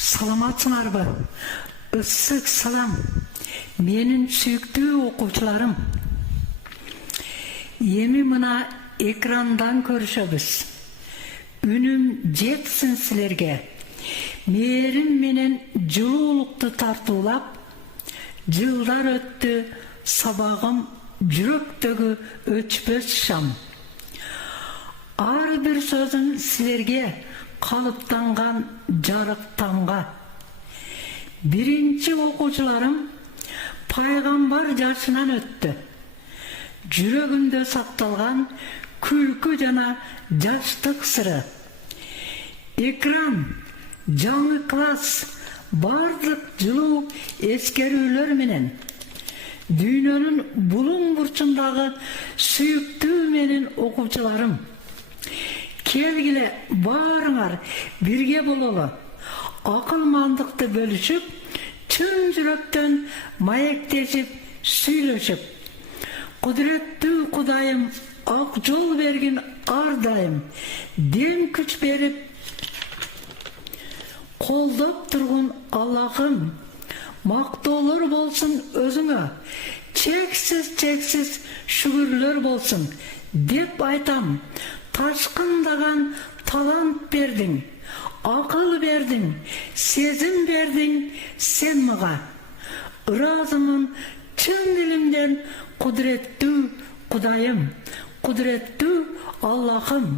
Саламатсыңарбы? Ысык салам. Менин сүйүктүү окуучуларым. Эми мына экрандан көрүшөбүз. Үнүм жетсин силерге. Мээрим менен жылуулукту тартуулап, жылдар өттү, сабагым жүрөктөгү өчпөс шам. Ар бир сөзүм силерге калыптанган жарык тамга. Биринчи окуучуларым пайгамбар жашынан өттү. Жүрөгүндө сакталган күлкү жана жаштык сыры. Экран, жаңы класс, бардык жылуу эскерүүлөр менен дүйнөнүн булуң бурчундагы сүйүктүү менин окуучуларым. Келгиле баарыңар бирге бололу. Акылмандыкты бөлүшүп, чын жүрөктөн маектешип, сүйлөшүп. Кудуреттүү Кудайым ак жол бергин ар дайым. Дем күч берип, колдоп тургун Аллахым. Мактоолор болсун өзүңө. Чексиз шүгүрлөр болсун деп айтам. Ташкындаган талант бердиң, акыл бердиң, сезим бердиң сен мага. Ыраазымын чын дилимден кудуреттүү Кудайым, кудуреттүү Аллахым.